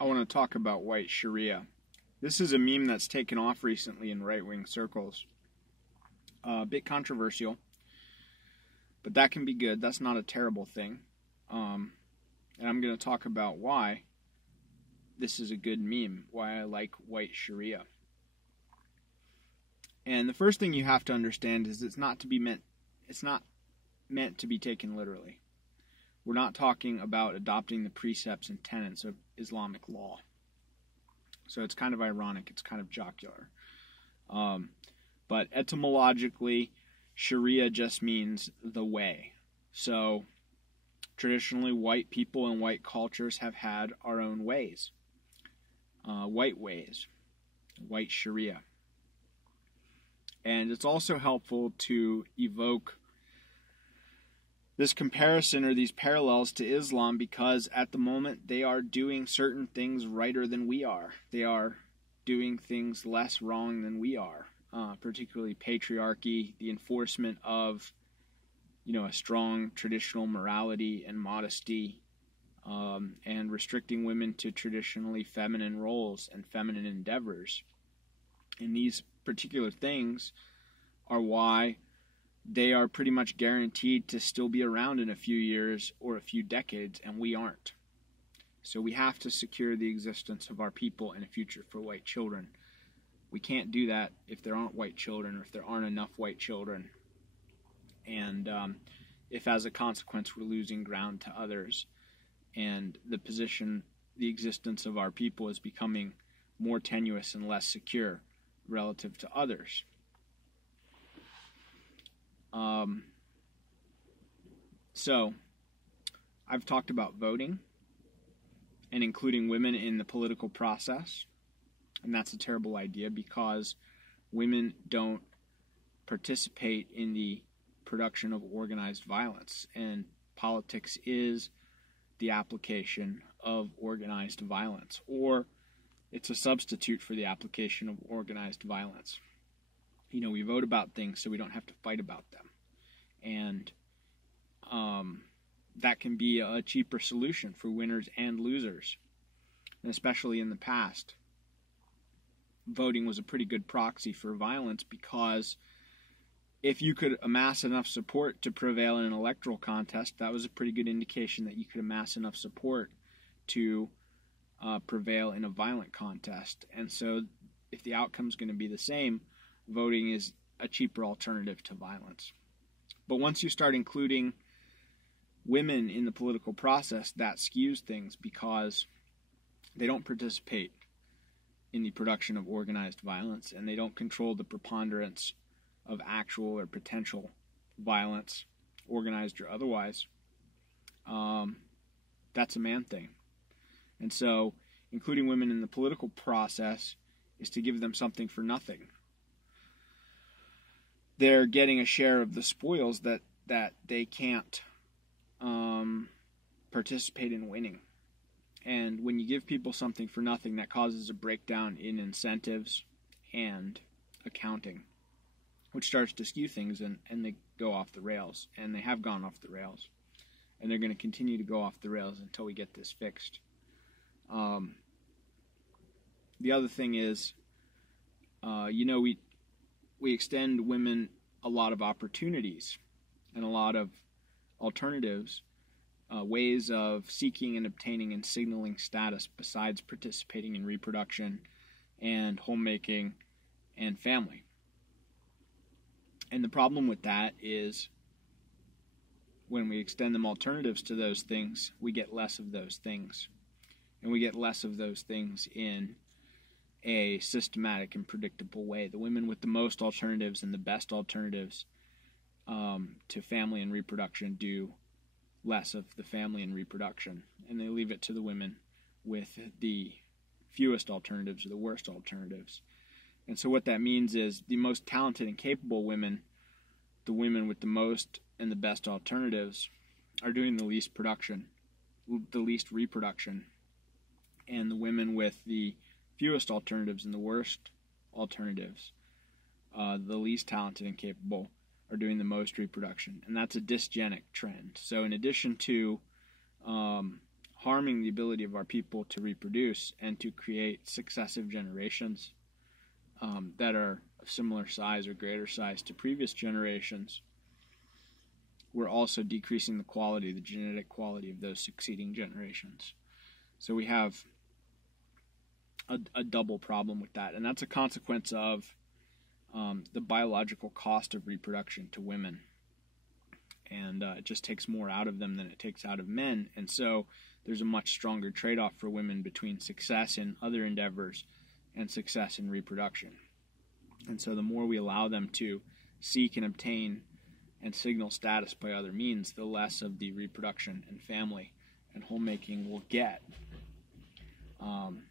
I want to talk about white Sharia. This is a meme that's taken off recently in right-wing circles. A bit controversial, but that can be good. That's not a terrible thing. And I'm going to talk about why this is a good meme, why I like white Sharia. And the first thing you have to understand is it's not meant to be taken literally. We're not talking about adopting the precepts and tenets of Islamic law. So it's kind of ironic, it's kind of jocular. But etymologically, Sharia just means the way. So traditionally, white people and white cultures have had our own ways. White ways, white Sharia. And it's also helpful to evoke this comparison or these parallels to Islam because at the moment they are doing certain things righter than we are. They are doing things less wrong than we are, particularly patriarchy, the enforcement of a strong traditional morality and modesty, and restricting women to traditionally feminine roles and feminine endeavors. And these particular things are why they are pretty much guaranteed to still be around in a few years or a few decades, and we aren't. So we have to secure the existence of our people and a future for white children. We can't do that if there aren't white children or if there aren't enough white children. And if as a consequence we're losing ground to others and the existence of our people is becoming more tenuous and less secure relative to others. So, I've talked about voting and including women in the political process, and that's a terrible idea because women don't participate in the production of organized violence, and politics is the application of organized violence, or it's a substitute for the application of organized violence. We vote about things so we don't have to fight about them. And that can be a cheaper solution for winners and losers. And especially in the past, voting was a pretty good proxy for violence because if you could amass enough support to prevail in an electoral contest, that was a pretty good indication that you could amass enough support to prevail in a violent contest. And so if the outcome is going to be the same, voting is a cheaper alternative to violence. But once you start including women in the political process, that skews things because they don't participate in the production of organized violence and they don't control the preponderance of actual or potential violence, organized or otherwise. That's a man thing. And so including women in the political process is to give them something for nothing. They're getting a share of the spoils that they can't participate in winning. And when you give people something for nothing, that causes a breakdown in incentives and accounting, which starts to skew things and they go off the rails. And they have gone off the rails. And they're going to continue to go off the rails until we get this fixed. The other thing is, we extend women a lot of opportunities and a lot of alternatives, ways of seeking and obtaining and signaling status besides participating in reproduction and homemaking and family. And the problem with that is when we extend them alternatives to those things, we get less of those things. And we get less of those things in a systematic and predictable way. The women with the most alternatives and the best alternatives to family and reproduction do less of the family and reproduction, and they leave it to the women with the fewest alternatives or the worst alternatives. And so what that means is the most talented and capable women, the women with the most and the best alternatives, are doing the least production, the least reproduction, and the women with the fewest alternatives and the worst alternatives, the least talented and capable, are doing the most reproduction. And that's a dysgenic trend. So in addition to harming the ability of our people to reproduce and to create successive generations that are of similar size or greater size to previous generations, we're also decreasing the quality, the genetic quality of those succeeding generations. So we have a double problem with that, and that's a consequence of the biological cost of reproduction to women. And it just takes more out of them than it takes out of men. And so there's a much stronger trade-off for women between success in other endeavors and success in reproduction. And so the more we allow them to seek and obtain and signal status by other means, the less of the reproduction and family and homemaking we'll get. And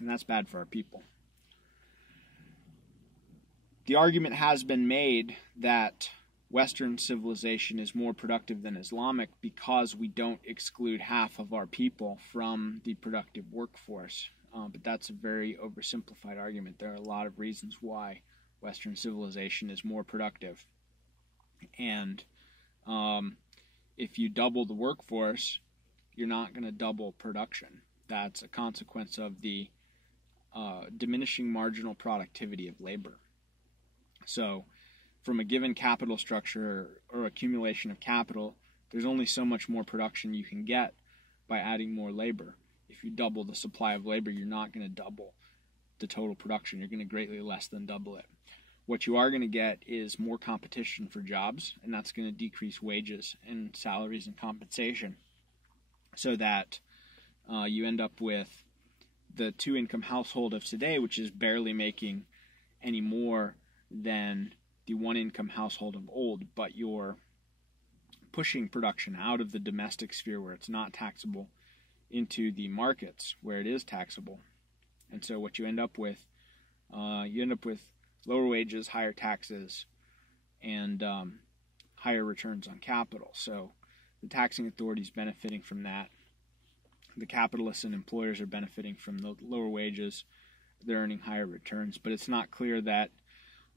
that's bad for our people. The argument has been made that Western civilization is more productive than Islamic because we don't exclude half of our people from the productive workforce. But that's a very oversimplified argument. There are a lot of reasons why Western civilization is more productive. And if you double the workforce, you're not going to double production. That's a consequence of the diminishing marginal productivity of labor. So from a given capital structure or accumulation of capital, there's only so much more production you can get by adding more labor. If you double the supply of labor, you're not going to double the total production. You're going to greatly less than double it. What you are going to get is more competition for jobs, and that's going to decrease wages and salaries and compensation, so that you end up with the two-income household of today, which is barely making any more than the one-income household of old, but you're pushing production out of the domestic sphere where it's not taxable into the markets where it is taxable. And so what you end up with lower wages, higher taxes, and higher returns on capital. So the taxing authorities benefiting from that. The capitalists and employers are benefiting from the lower wages. They're earning higher returns. But it's not clear that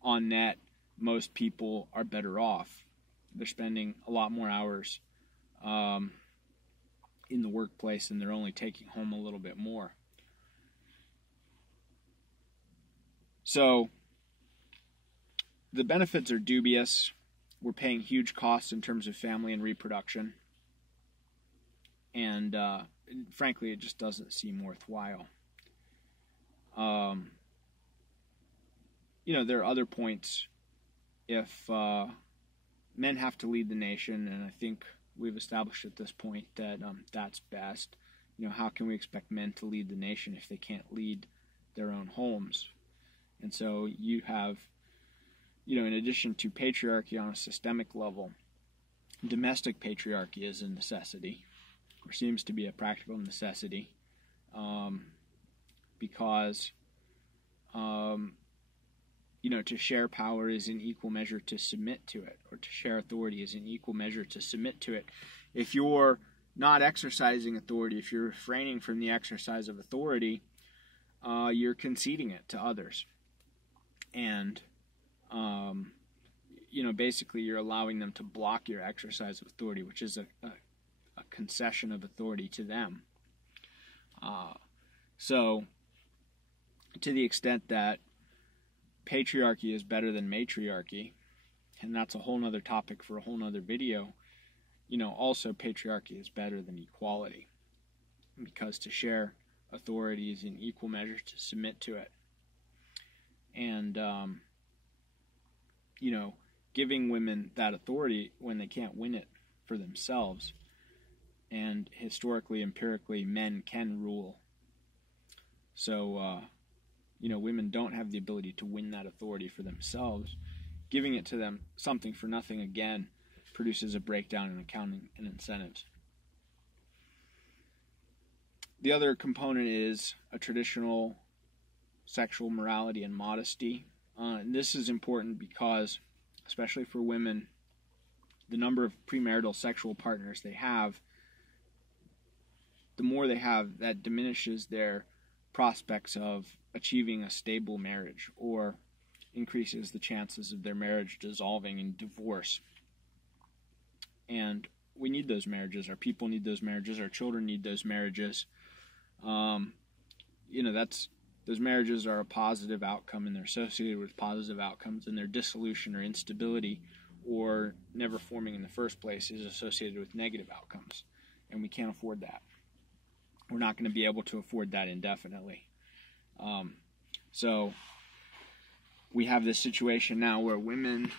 on net most people are better off. They're spending a lot more hours in the workplace, and they're only taking home a little bit more. So the benefits are dubious. We're paying huge costs in terms of family and reproduction. And frankly, it just doesn't seem worthwhile. There are other points. If men have to lead the nation, and I think we've established at this point that that's best. How can we expect men to lead the nation if they can't lead their own homes? And so you have, in addition to patriarchy on a systemic level, domestic patriarchy is a necessity, or seems to be a practical necessity, because to share power is in equal measure to submit to it, or to share authority is in equal measure to submit to it. If you're not exercising authority, if you're refraining from the exercise of authority, you're conceding it to others. And, basically you're allowing them to block your exercise of authority, which is a concession of authority to them. So, to the extent that patriarchy is better than matriarchy, and that's a whole nother topic for a whole nother video, also patriarchy is better than equality, because to share authority is in equal measure to submit to it. And, giving women that authority when they can't win it for themselves, and historically, empirically, men can rule. So, women don't have the ability to win that authority for themselves. Giving it to them, something for nothing, again, produces a breakdown in accounting and incentives. The other component is a traditional sexual morality and modesty. And this is important because, especially for women, the number of premarital sexual partners they have, the more they have, that diminishes their prospects of achieving a stable marriage, or increases the chances of their marriage dissolving in divorce. And we need those marriages. Our people need those marriages. Our children need those marriages. Those marriages are a positive outcome, and they're associated with positive outcomes, and their dissolution or instability or never forming in the first place is associated with negative outcomes, and we can't afford that. We're not going to be able to afford that indefinitely. So we have this situation now where women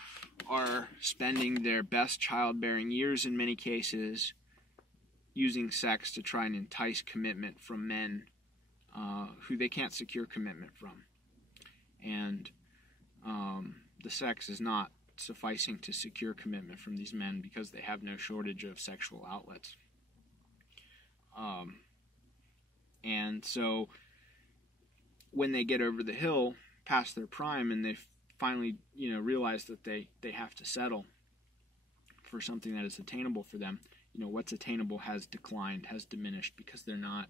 are spending their best childbearing years in many cases using sex to try and entice commitment from men who they can't secure commitment from. And the sex is not sufficing to secure commitment from these men because they have no shortage of sexual outlets. And so when they get over the hill past their prime and they finally realize that they have to settle for something that is attainable for them, what's attainable has declined, has diminished, because they're not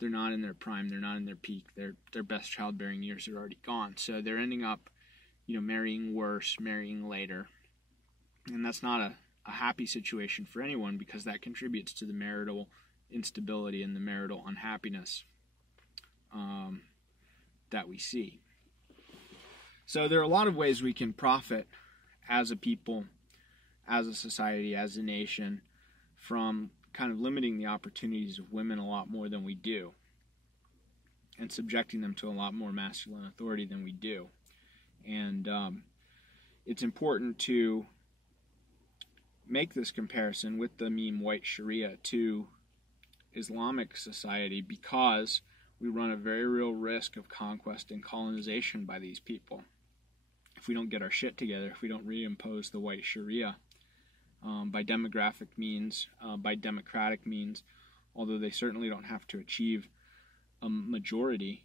in their prime, they're not in their peak, their best childbearing years are already gone. So they're ending up marrying worse, marrying later, and that's not a happy situation for anyone, because that contributes to the marital instability and the marital unhappiness that we see. So there are a lot of ways we can profit as a people, as a society, as a nation, from kind of limiting the opportunities of women a lot more than we do, and subjecting them to a lot more masculine authority than we do. And it's important to make this comparison with the meme white Sharia to Islamic society, because we run a very real risk of conquest and colonization by these people if we don't get our shit together, if we don't reimpose the white Sharia by demographic means, by democratic means, although they certainly don't have to achieve a majority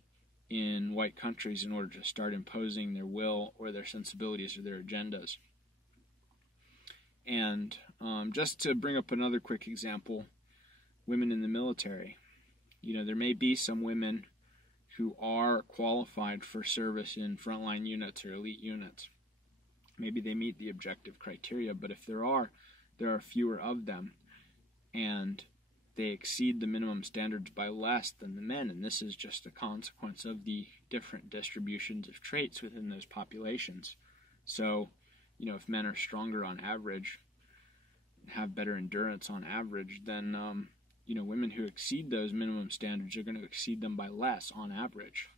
in white countries in order to start imposing their will or their sensibilities or their agendas. And just to bring up another quick example, women in the military. There may be some women who are qualified for service in frontline units or elite units. Maybe they meet the objective criteria, but if there are fewer of them, and they exceed the minimum standards by less than the men, and this is just a consequence of the different distributions of traits within those populations. So, if men are stronger on average, have better endurance on average, then women who exceed those minimum standards are going to exceed them by less on average,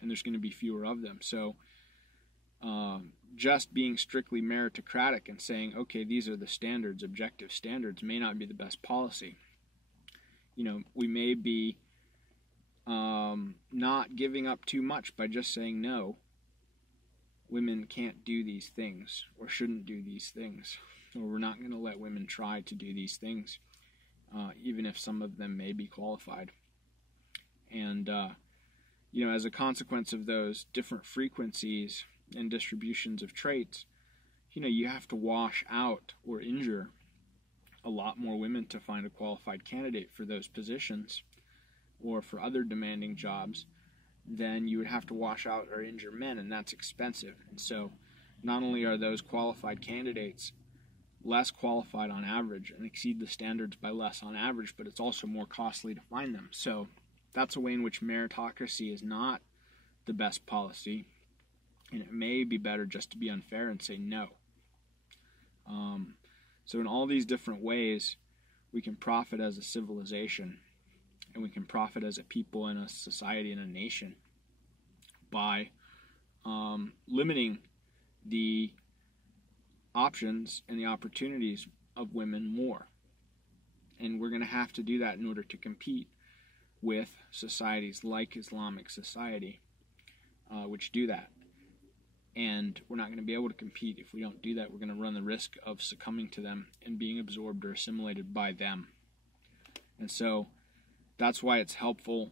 and there's going to be fewer of them. So just being strictly meritocratic and saying, okay, these are the standards, objective standards, may not be the best policy. We may be not giving up too much by just saying, no, women can't do these things or shouldn't do these things, or we're not going to let women try to do these things, even if some of them may be qualified. And, as a consequence of those different frequencies and distributions of traits, you have to wash out or injure a lot more women to find a qualified candidate for those positions or for other demanding jobs than you would have to wash out or injure men, and that's expensive. And so not only are those qualified candidates less qualified on average and exceed the standards by less on average, but it's also more costly to find them. So that's a way in which meritocracy is not the best policy, and it may be better just to be unfair and say no. So in all these different ways, we can profit as a civilization, and we can profit as a people and a society and a nation by limiting the options and the opportunities of women more. And we're going to have to do that in order to compete with societies like Islamic society, which do that. And we're not going to be able to compete if we don't do that. We're going to run the risk of succumbing to them and being absorbed or assimilated by them. And so that's why it's helpful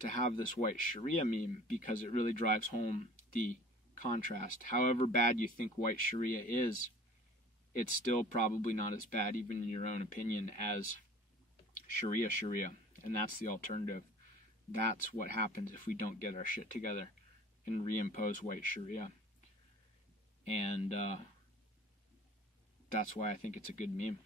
to have this white Sharia meme, because it really drives home the contrast. However bad you think white Sharia is, it's still probably not as bad, even in your own opinion, as Sharia. And that's the alternative. That's what happens if we don't get our shit together and reimpose white Sharia. And that's why I think it's a good meme.